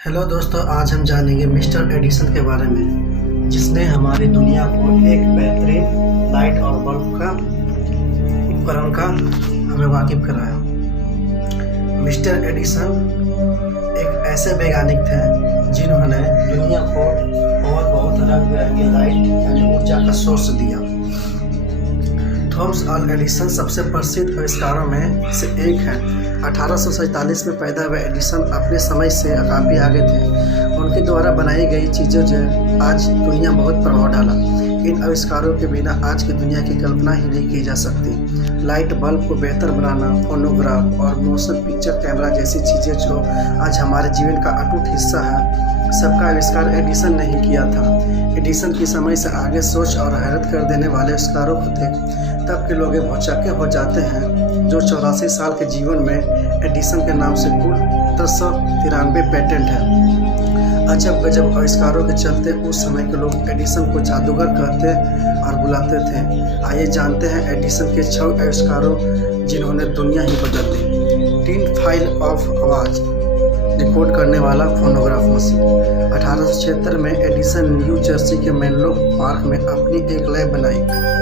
Hello दोस्तों, आज हम जानेंगे मिस्टर एडिसन के बारे में, जिसने हमारी दुनिया को एक बेहतरीन लाइट और बल्ब का उपकरण का हमें वाकिफ कराया। मिस्टर एडिसन एक ऐसे वैज्ञानिक थे जिन्होंने दुनिया को और बहुत रंग बिरंगी लाइट यानी ऊर्जा का सोर्स दिया। थॉमस अल्वा एडिसन सबसे प्रसिद्ध आविष्कारों में से एक है। 1847 में पैदा हुए एडिसन अपने समय से काफ़ी आगे थे। उनके द्वारा बनाई गई चीज़ों से आज दुनिया बहुत प्रभाव डाला। इन आविष्कारों के बिना आज की दुनिया की कल्पना ही नहीं की जा सकती। लाइट बल्ब को बेहतर बनाना, फोनोग्राफ और मोशन पिक्चर कैमरा जैसी चीज़ें जो आज हमारे जीवन का अटूट हिस्सा है, सबका आविष्कार एडिसन ने ही किया था। एडिसन की समय से आगे सोच और हैरत कर देने वाले आविष्कारों को देख तब के लोग भौचक्के हो जाते हैं। जो 84 साल के जीवन में एडिसन के नाम से कुल 393 पेटेंट है। अजब गजब आविष्कारों के चलते उस समय के लोग एडिसन को जादूगर कहते और बुलाते थे। आइए जानते हैं एडिसन के 6 आविष्कारों जिन्होंने दुनिया ही बदल दी। टिन फाइल ऑफ आवाज़ रिकॉर्ड करने वाला फोनोग्राफ मशीन। 1876 में एडिसन न्यू जर्सी के मेनलो पार्क में अपनी एक लैब बनाई।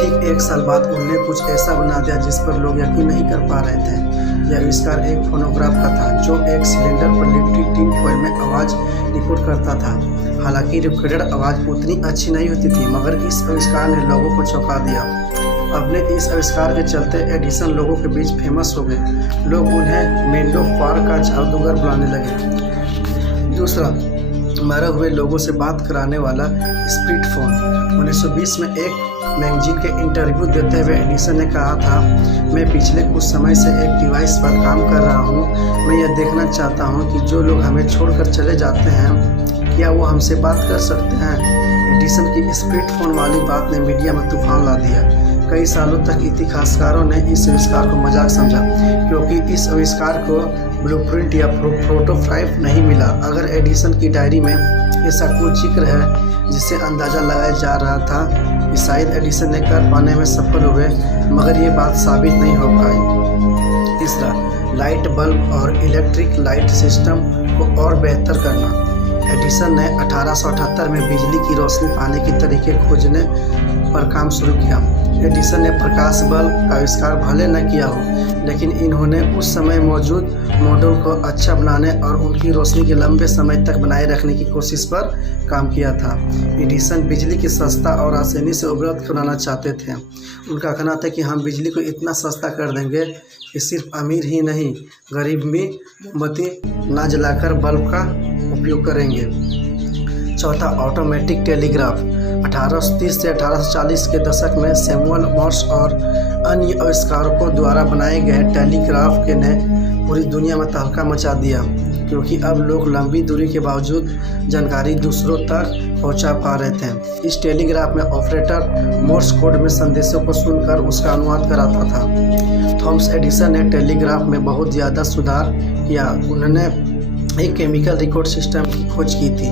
ठीक एक साल बाद उन्होंने कुछ ऐसा बना दिया जिस पर लोग यकीन नहीं कर पा रहे थे। यह आविष्कार एक फोनोग्राफ का था जो एक सिलेंडर पर लिपटी टिन फॉइल में आवाज़ रिकॉर्ड करता था। हालांकि रिकॉर्डेड आवाज़ उतनी अच्छी नहीं होती थी, मगर इस आविष्कार ने लोगों को चौंका दिया। अपने इस आविष्कार के चलते एडिसन लोगों के बीच फेमस हो गए। लोग उन्हें मेनलो पार्क का जादूगर बुलाने लगे। दूसरा, मरे हुए लोगों से बात कराने वाला स्पीड फोन। 1920 में एक मैगजीन के इंटरव्यू देते हुए एडिसन ने कहा था, मैं पिछले कुछ समय से एक डिवाइस पर काम कर रहा हूँ। मैं यह देखना चाहता हूँ कि जो लोग हमें छोड़कर चले जाते हैं क्या वो हमसे बात कर सकते हैं। एडिसन की स्पीड फोन वाली बात ने मीडिया में तूफान ला दिया। कई सालों तक इतिहासकारों ने इस आविष्कार को मजाक समझा, क्योंकि इस आविष्कार को ब्लूप्रिंट या प्रोटोटाइप नहीं मिला। अगर एडिसन की डायरी में ऐसा कुछ जिक्र है जिससे अंदाज़ा लगाया जा रहा था कि शायद एडिसन ने कर पाने में सफल हुए, मगर ये बात साबित नहीं हो पाई। तीसरा, लाइट बल्ब और इलेक्ट्रिक लाइट सिस्टम को और बेहतर करना। एडिसन ने 1878 में बिजली की रोशनी पाने के तरीके खोजने पर काम शुरू किया। एडिसन ने प्रकाश बल्ब का आविष्कार भले न किया हो, लेकिन इन्होंने उस समय मौजूद मॉडल को अच्छा बनाने और उनकी रोशनी के लंबे समय तक बनाए रखने की कोशिश पर काम किया था। एडिसन बिजली की सस्ता और आसानी से उपलब्ध कराना चाहते थे। उनका कहना था कि हम बिजली को इतना सस्ता कर देंगे कि सिर्फ अमीर ही नहीं, गरीब भी मोमबत्ती ना जलाकर बल्ब का उपयोग करेंगे। चौथा, ऑटोमेटिक टेलीग्राफ। 1830 से 1840 के दशक में सैमुअल मॉर्स और अन्य आविष्कारकों द्वारा बनाए गए टेलीग्राफ के ने पूरी दुनिया में तहलका मचा दिया, क्योंकि अब लोग लंबी दूरी के बावजूद जानकारी दूसरों तक पहुंचा पा रहे थे। इस टेलीग्राफ में ऑपरेटर मोर्स कोड में संदेशों को सुनकर उसका अनुवाद कराता था। थॉमस एडिसन ने टेलीग्राफ में बहुत ज़्यादा सुधार किया। उन्होंने एक केमिकल रिकॉर्ड सिस्टम की खोज की थी।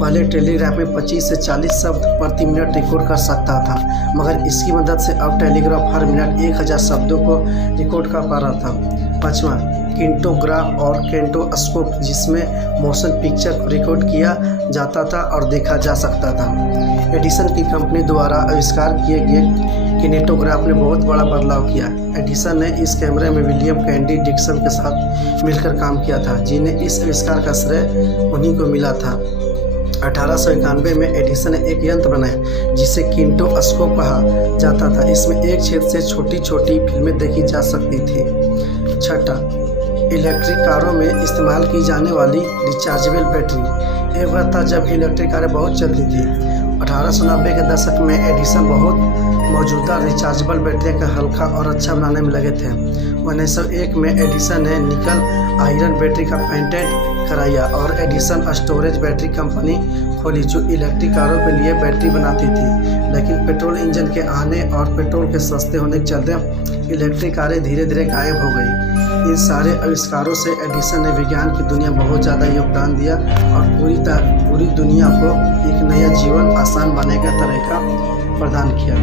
पहले टेलीग्राफ में 25 से 40 शब्द प्रति मिनट रिकॉर्ड कर सकता था, मगर इसकी मदद से अब टेलीग्राफ हर मिनट 1000 शब्दों को रिकॉर्ड कर पा रहा था। पाँचवा, किनेटोग्राफ और किनेटोस्कोप, जिसमें मोशन पिक्चर को रिकॉर्ड किया जाता था और देखा जा सकता था। एडिसन की कंपनी द्वारा आविष्कार किए गए किनेटोग्राफ ने बहुत बड़ा बदलाव किया। एडिसन ने इस कैमरे में विलियम कैंडी डिक्सन के साथ मिलकर काम किया था, जिन्हें इस आविष्कार का श्रेय उन्हीं को मिला था। 1891 में एडिसन ने एक यंत्र बनाया जिसे किनेटोस्कोप कहा जाता था। इसमें एक छेद से छोटी छोटी फिल्में देखी जा सकती थी। छठा, इलेक्ट्रिक कारों में इस्तेमाल की जाने वाली रिचार्जेबल बैटरी। एक वक्त था जब इलेक्ट्रिक कारें बहुत चलती थी। 1890 के दशक में एडिसन बहुत मौजूदा रिचार्जेबल बैटरी का हल्का और अच्छा बनाने में लगे थे। 1901 में एडिसन ने निकल आयरन बैटरी का पेटेंट कराया और एडिसन स्टोरेज बैटरी कंपनी खोली, जो इलेक्ट्रिक कारों के लिए बैटरी बनाती थी। लेकिन पेट्रोल इंजन के आने और पेट्रोल के सस्ते होने के चलते इलेक्ट्रिक कारें धीरे धीरे गायब हो गई। इन सारे आविष्कारों से एडिसन ने विज्ञान की दुनिया बहुत ज़्यादा योगदान दिया और पूरी दुनिया को एक नया जीवन आसान बनाने का तरीका प्रदान किया।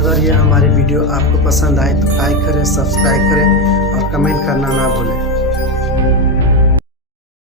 अगर यह हमारी वीडियो आपको पसंद आए तो लाइक करें, सब्सक्राइब करें और कमेंट करना ना भूलें।